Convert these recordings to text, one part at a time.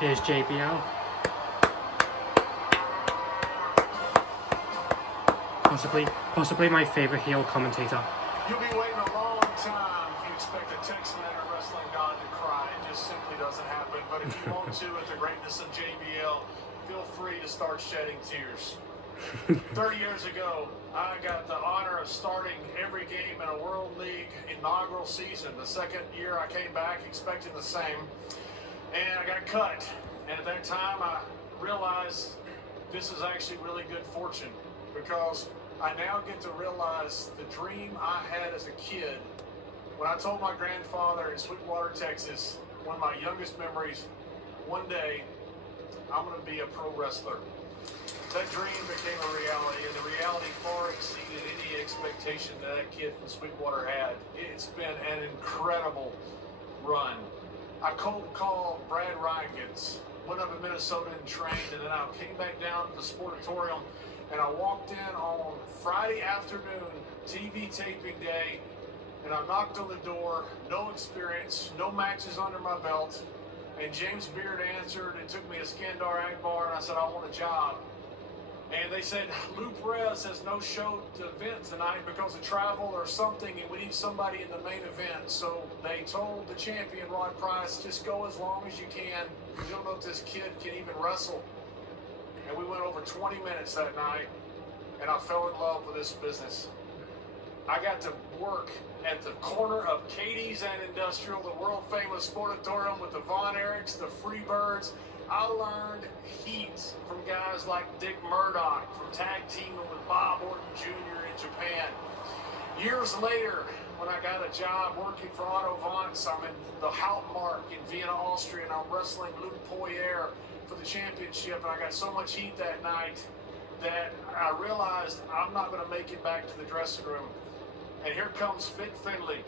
Here's JBL. Possibly my favorite heel commentator. You'll be waiting a long time if you expect a Texan and a wrestling god to cry. It just simply doesn't happen. But if you want to, at the greatness of JBL, feel free to start shedding tears. 30 years ago, I got the honor of starting every game in a World League inaugural season. The second year I came back expecting the same, and I got cut. And at that time, I realized this is actually really good fortune, because I now get to realize the dream I had as a kid when I told my grandfather in Sweetwater, Texas, one of my youngest memories, one day I'm going to be a pro wrestler. That dream became a reality, and the reality far exceeded any expectation that that kid from Sweetwater had. It's been an incredible run. I cold called Brad Rygans, went up to Minnesota and trained, and then I came back down to the Sportatorium, and I walked in on Friday afternoon, TV taping day, and I knocked on the door, no experience, no matches under my belt, and James Beard answered and took me to Skandar Akbar, and I said, I want a job. And they said, Lou Perez has no show to event tonight because of travel or something, and we need somebody in the main event. So they told the champion, Rod Price, just go as long as you can. You don't know if this kid can even wrestle. And we went over 20 minutes that night, and I fell in love with this business. I got to work at the corner of Katie's and Industrial, the world-famous Sportatorium with the Von Erichs, the Freebirds. I learned heat from guys like Dick Murdoch, from tag teaming with Bob Orton Jr. in Japan. Years later, when I got a job working for Otto Vance, I'm in the Hauptmark in Vienna, Austria, and I'm wrestling Luke Poirier for the championship, and I got so much heat that night that I realized I'm not going to make it back to the dressing room. And here comes Fit Finley,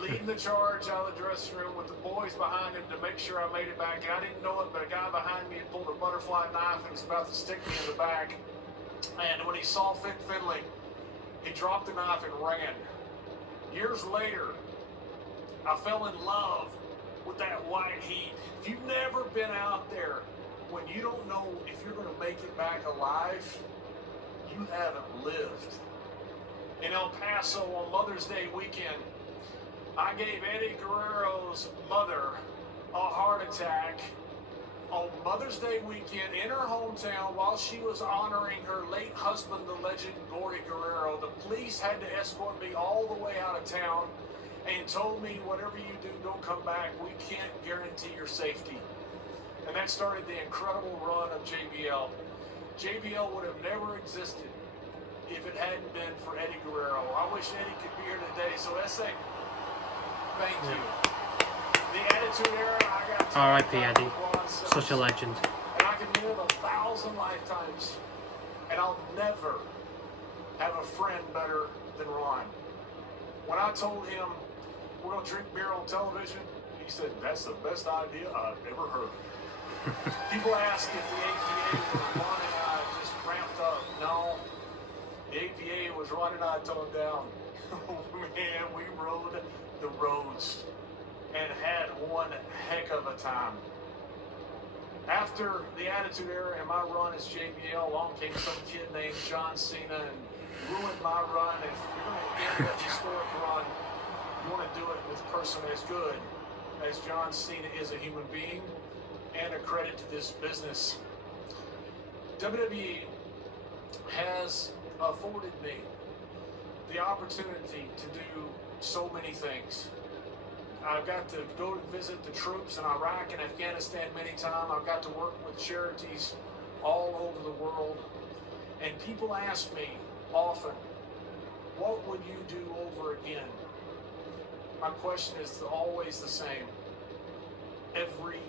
leading the charge out of the dressing room with the boys behind him to make sure I made it back. And I didn't know it, but a guy behind me had pulled a butterfly knife and was about to stick me in the back. And when he saw Fit Finley, he dropped the knife and ran. Years later, I fell in love with that white heat. If you've never been out there when you don't know if you're going to make it back alive, you haven't lived. In El Paso on Mother's Day weekend, I gave Eddie Guerrero's mother a heart attack on Mother's Day weekend in her hometown while she was honoring her late husband, the legend Gory Guerrero. The police had to escort me all the way out of town and told me, whatever you do, don't come back. We can't guarantee your safety. And that started the incredible run of JBL. JBL would have never existed if it hadn't been for Eddie Guerrero. I wish Eddie could be here today. So SA, thank you. The Attitude Era, I got to R.I.P. Eddie. Such a legend. And I can live 1,000 lifetimes, and I'll never have a friend better than Ron. When I told him we're going to drink beer on television, he said, that's the best idea I've ever heard. People ask if the APA was Ron and I just ramped up. No, the APA was Ron and I toned down. Man, we rode the roads and had one heck of a time. After the Attitude Era and my run as JBL, along came some kid named John Cena and ruined my run. If you're going to end that historic run, you want to do it with a person as good as John Cena is a human being and a credit to this business. WWE has afforded me the opportunity to do so many things. I've got to go to visit the troops in Iraq and Afghanistan many times. I've got to work with charities all over the world. And people ask me often, what would you do over again? My question is always the same. Every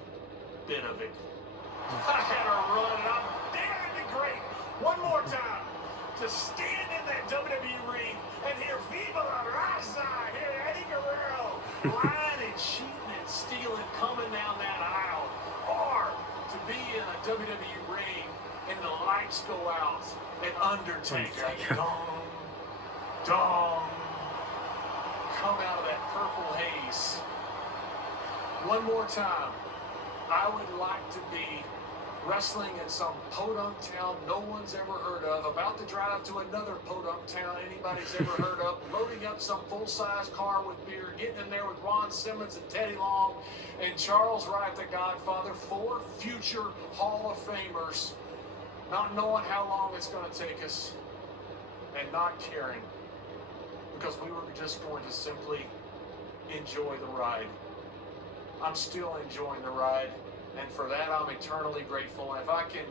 bit of it. I had a run, and I'm damn it great. One more time. To stand in that WWE ring and hear Viva la Raza, hear Eddie Guerrero lying and cheating and stealing coming down that aisle. Or to be in a WWE ring and the lights go out and Undertaker, dong, dong, come out of that purple haze. One more time. I would like to be wrestling in some podunk town no one's ever heard of, about to drive to another podunk town anybody's ever heard of, loading up some full-size car with beer, getting in there with Ron Simmons and Teddy Long and Charles Wright, the Godfather, 4 future Hall of Famers, not knowing how long it's going to take us and not caring, because we were just going to simply enjoy the ride. I'm still enjoying the ride, and for that I'm eternally grateful. And if I can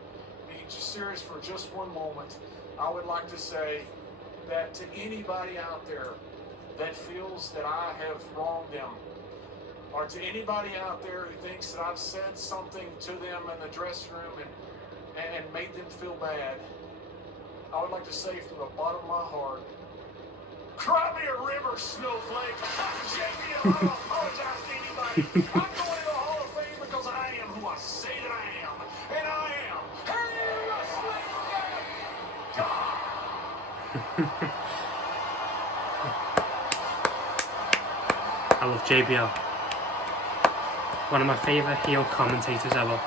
be serious for just one moment, I would like to say that to anybody out there that feels that I have wronged them, or to anybody out there who thinks that I've said something to them in the dressing room and made them feel bad, I would like to say from the bottom of my heart, cry me a river, snowflake. I'm JBL. I don't apologize to anybody. I'm going to the Hall of Fame because I am who I say that I am. And I am Hey Wrestling God. I love JBL. One of my favourite heel commentators ever.